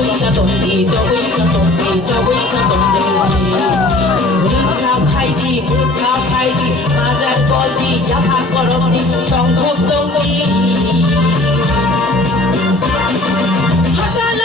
为那动地，就为那动地，就为那动地。日朝开地，日朝开地，马在高地，呀怕高楼地，东空东地。哈萨拉。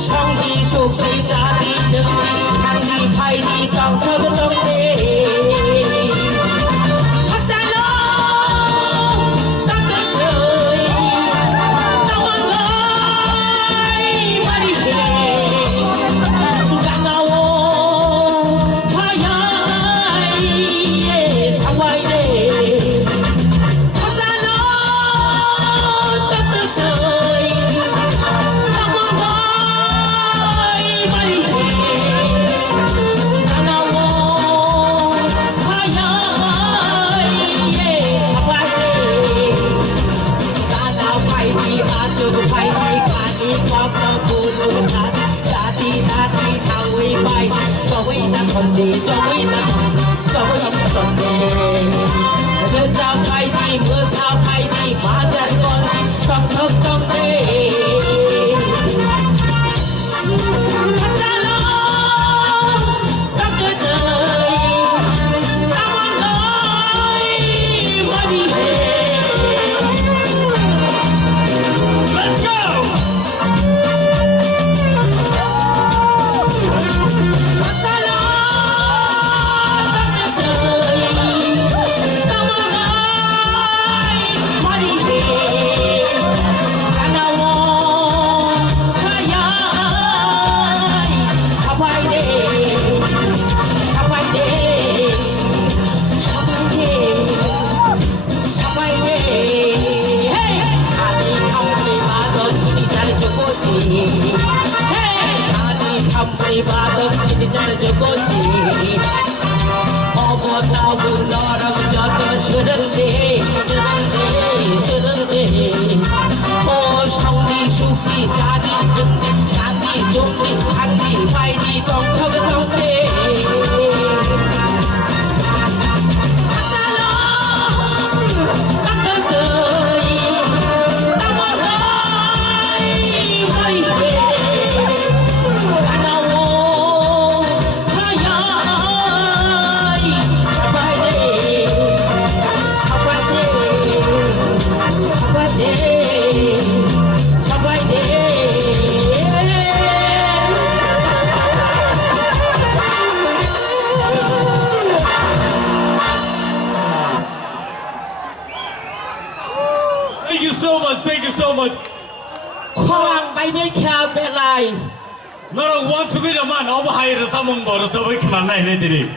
双臂手飞大地能力，抗地派地当头的东北。 同地作為人，作為人同地。日照開地，日照開地，馬在幹地，當頭當地。哈薩拉，當個仔，當我來，我的嘿。Let's go。 Ibadah sini cara jokosi, obo tahu lorong jodoh sedeng oh songdi sufi jadi jembi jadi jombi hati faidi tong tong Thank you so much. ความไปด้วยแค่เป็นไร 나랑 want to be the man. 어버 하이를 사먹는 거를 더 이렇게 만나야 되더니.